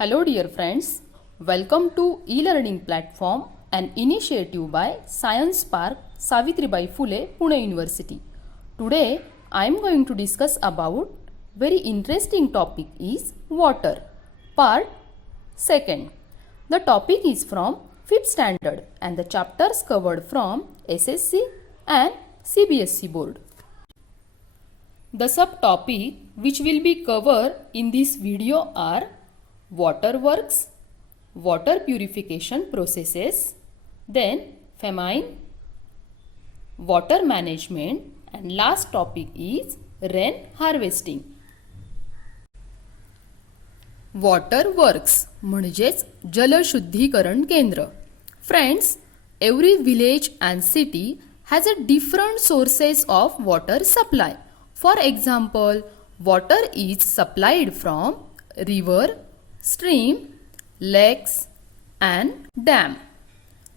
Hello dear friends, welcome to e-learning platform, an initiative by Science Park Savitribai Phule, Pune University. Today I am going to discuss about very interesting topic is water, part 2nd. The topic is from 5th standard and the chapters covered from SSC and CBSE board. The subtopic which will be covered in this video are water works, water purification processes, then famine, water management, and last topic is rain harvesting. Water works म्हणजेच जलशुद्धीकरण केंद्र. Friends, every village and city has a different sources of water supply. For example, water is supplied from river, stream, lakes and dam.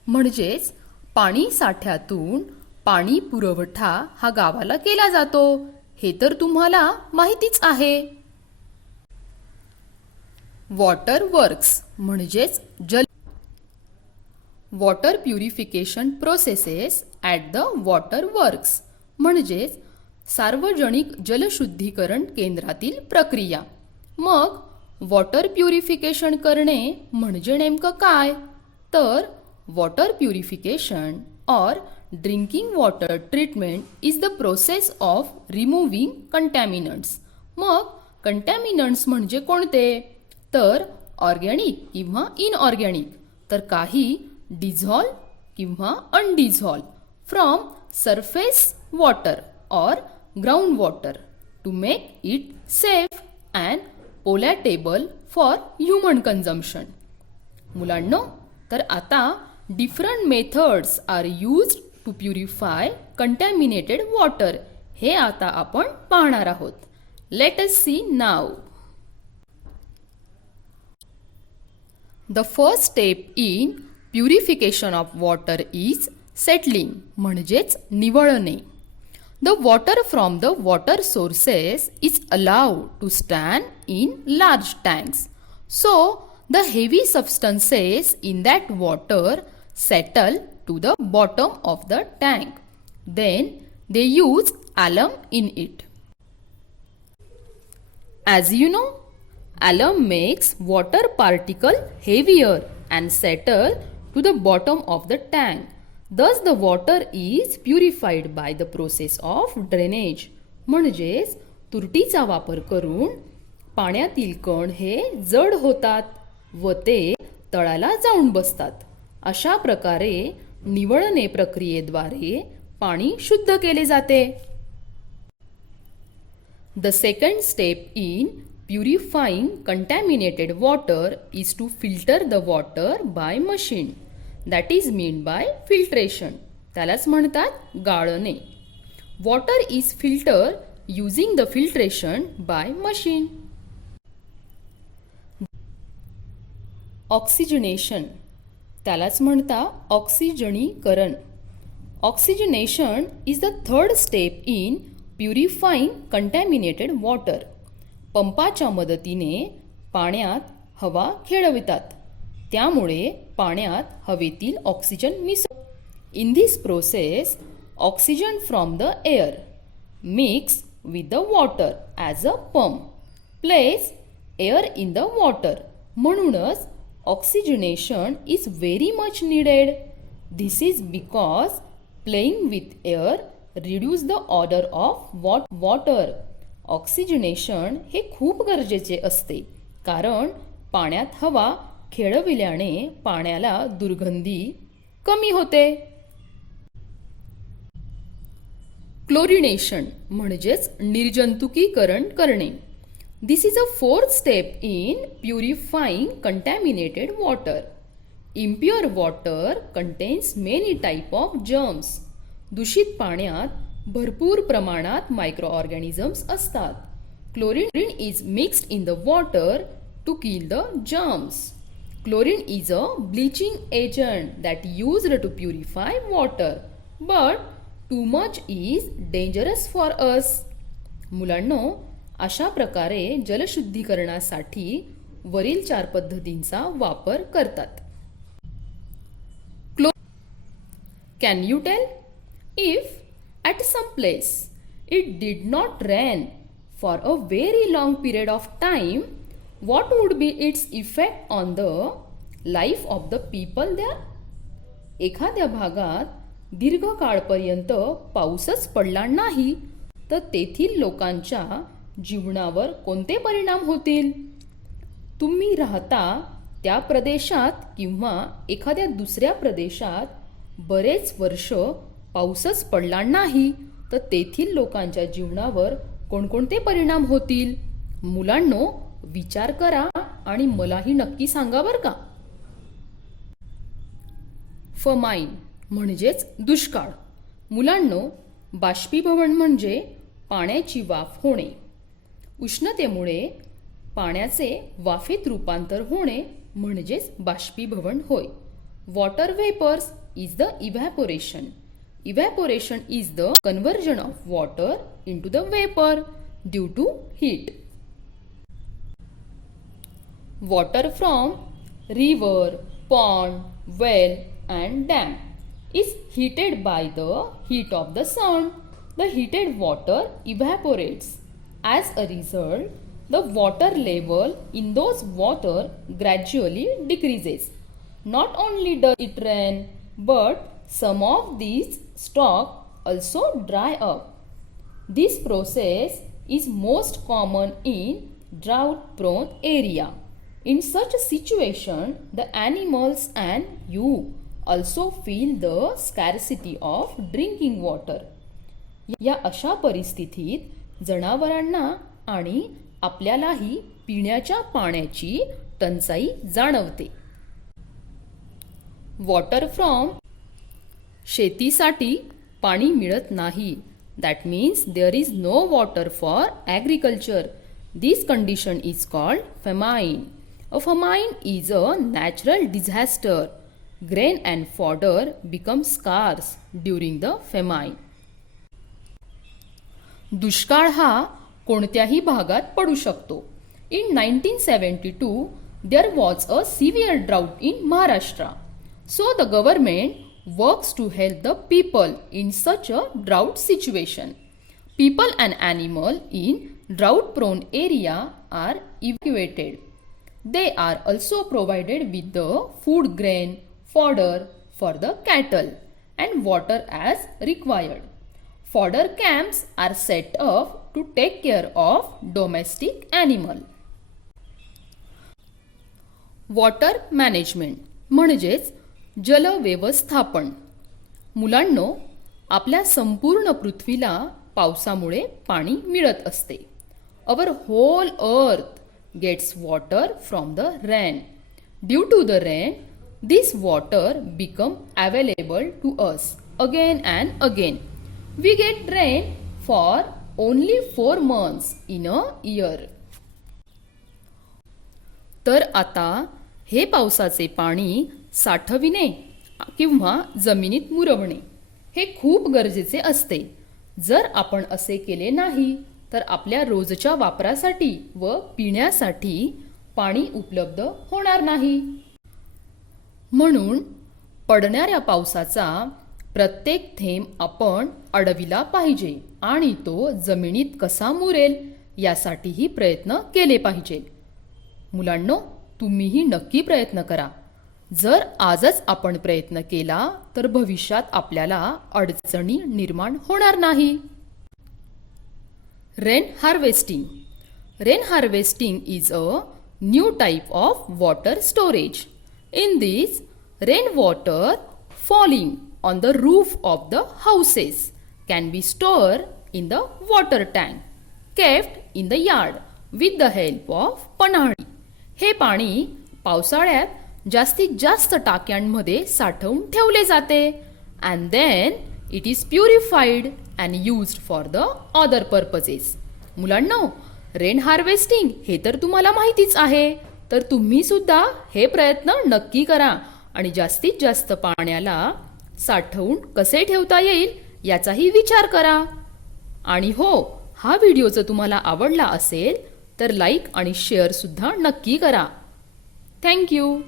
म्हणजेच पाणी साठ्यातून पाणी पुरवठा हा गावाला केला जातो. हे तर तुम्हाला माहितीच आहे. वॉटर वर्क्स म्हणजेच water purification processes at the water works म्हणजेच सार्वजनिक जलशुद्धीकरण केंद्रातील प्रक्रिया. मग वॉटर प्युरिफिकेशन करणे म्हणजे नेमकं काय? तर वॉटर प्युरिफिकेशन और drinking water treatment is the process of removing contaminants. मग कंटॅमिनंट्स म्हणजे कोणते? तर ऑर्गॅनिक किंवा इनऑर्गॅनिक, तर काही डिझॉल्व किंवा अनडिझॉल्व फ्रॉम सरफेस वॉटर और ground water to make it safe and potable for human consumption. मुलांनो, तर आता different methods are used to purify contaminated water हे आता आपण पाहणार आहोत. Let us see now. The first step in purification of water is settling म्हणजेच निवळणे. The water from the water sources is allowed to stand in large tanks. So the heavy substances in that water settle to the bottom of the tank. Then they use alum in it. As you know, alum makes water particle heavier and settle to the bottom of the tank. Thus the water is purified by the process of drainage. म्हणजेच तुरटीचा वापर करून पाण्यातील कण हे जड होतात व ते तळाला जाऊन बसतात. अशा प्रकारे निवळणे प्रक्रियेद्वारे पाणी शुद्ध केले जाते. The second step in purifying contaminated water is to filter the water by machine. That is meant by filtration. त्यालाच म्हणतात गाळणे. Water is filtered using the filtration by machine. Oxygenation. त्यालाच म्हणतात ऑक्सिजनीकरण. Oxygenation is the third step in purifying contaminated water. पंपाच्या मदतीने पाण्यात हवा खेळवितात. त्यामुळे पाण्यात हवेतील ऑक्सिजन मिसळतो. In this process oxygen from the air mix with the water as a pump place air in the water. म्हणूनच oxygenation is very much needed. This is because playing with air reduce the order of water. Oxygenation हे खूप गरजेचे असते कारण पाण्यात हवा खेळविल्याने पाण्याला दुर्गंधी कमी होते. क्लोरिनेशन म्हणजेच निर्जंतुकीकरण करणे. This is a fourth step in purifying contaminated water. Impure water contains many type of germs. दूषित पाण्यात भरपूर प्रमाणात मायक्रो ऑर्गॅनिझम्स असतात. Chlorine is mixed in the water to kill the germs. Chlorine is a bleaching agent that used to purify water, but too much is dangerous for us. मुलांनो, अशा प्रकारे जलशुद्धीकरणासाठी वरील 4 पद्धतींचा वापर करतात. Can you tell? If at some place it did not rain for a very long period of time, what would be its effect on the life of the people there? एखाद्या भागात दीर्घ काळपर्यंत पाऊसच पडला नाही तर तेथील लोकांच्या जीवनावर कोणते परिणाम होतील? तुम्ही राहता त्या प्रदेशात किंवा एखाद्या दुसऱ्या प्रदेशात बरेच वर्ष पाऊसच पडला नाही तर तेथील लोकांच्या जीवनावर कोणकोणते परिणाम होतील? मुलांनो, विचार करा आणि मलाही नक्की सांगा बरं का. फमाईन म्हणजेच दुष्काळ. मुलांनो, बाष्पीभवन म्हणजे पाण्याची वाफ होणे. उष्णतेमुळे पाण्याचे वाफेत रूपांतर होणे म्हणजेच बाष्पीभवन होय. Water vapours is the evaporation. Evaporation is the conversion of water into the vapor due to heat. Water from river, pond, well and dam is heated by the heat of the sun. The heated water evaporates. As a result, the water level in those water gradually decreases. Not only does it rain, but some of these stock also dry up. This process is most common in drought-prone area. In such a situation, the animals and you also feel the scarcity of drinking water. या अशा परिस्थितीत जनावरांना आणि आपल्यालाही पिण्याच्या पाण्याची टंचाई जाणवते. वॉटर फ्रॉम शेतीसाठी पाणी मिळत नाही. That means there is no water for agriculture. This condition is called famine. A famine is a natural disaster. Grain and fodder become scarce during the famine. दुष्काळ हा कोणत्याही भागात पडू शकतो. In 1972 there was a severe drought in Maharashtra. So the government works to help the people in such a drought situation. People and animal in drought prone area are evacuated. They are also provided with the food grain, fodder for the cattle and water as required. Fodder camps are set up to take care of domestic animal. Water management म्हणजेच जल व्यवस्थापन. मुलांनो, आपल्या संपूर्ण पृथ्वीला पावसामुळे पाणी मिळत असते. Our whole earth gets water from the rain. Due to the rain, this water become available to us again and again. We get rain for only 4 months in a year. तर आता हे पावसाचे पाणी साठविणे किंवा जमिनीत मुरवणे हे खूप गरजेचे असते. जर आपण असे केले नाही तर आपल्या रोजच्या वापरासाठी व पिण्यासाठी पाणी उपलब्ध होणार नाही. म्हणून पडणाऱ्या पावसाचा प्रत्येक थेंब आपण अडविला पाहिजे आणि तो जमिनीत कसा मुरेल यासाठीही प्रयत्न केले पाहिजे. मुलांनो, तुम्हीही नक्की प्रयत्न करा. जर आजच आपण प्रयत्न केला तर भविष्यात आपल्याला अडचणी निर्माण होणार नाही. Rain harvesting. Rain harvesting is a new type of water storage. In this, rain water falling on the roof of the houses can be stored in the water tank kept in the yard with the help of Panhali. हे पाणी पावसाळ्यात जास्तीत जास्त टाक्यांमध्ये साठवून ठेवले जाते and then it is purified and used for the other purposes. मुलांनो, रेन हार्वेस्टिंग हे तर तुम्हाला माहितीच आहे, तर तुम्ही सुद्धा हे प्रयत्न नक्की करा आणि जास्तीत जास्त पाण्याला साठवून कसे ठेवता येईल याचाही विचार करा. आणि हो, हा व्हिडिओ जर तुम्हाला आवडला असेल तर लाईक आणि शेअरसुद्धा नक्की करा. थँक्यू.